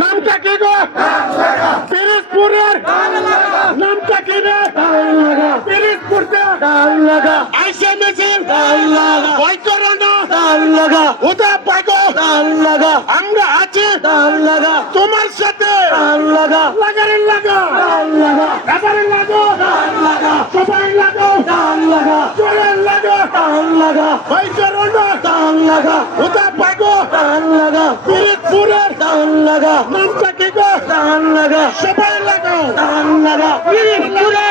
নামটা কি গো? পিরিজপুরের নামটা কি রে? পিরিজপুরতে আইসা মিছিল ভয় করো না, ওটা পাগো আমরা আছি তোমার সাথে। লাগারেন লাগা এবারে লাগো সবাই লাগো চলেন লাগা ভয় করো না, ওটা পাগো পিরিজপুরের নামটা কি গো? সবাই লাগাও পিরিজপুরে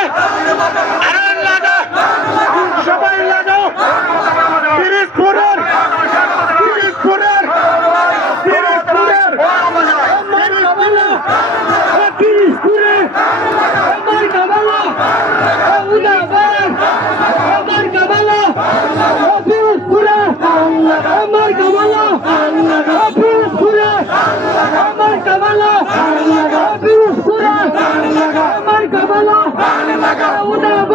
সবাই লাগাও পিরিজপুরের Udah,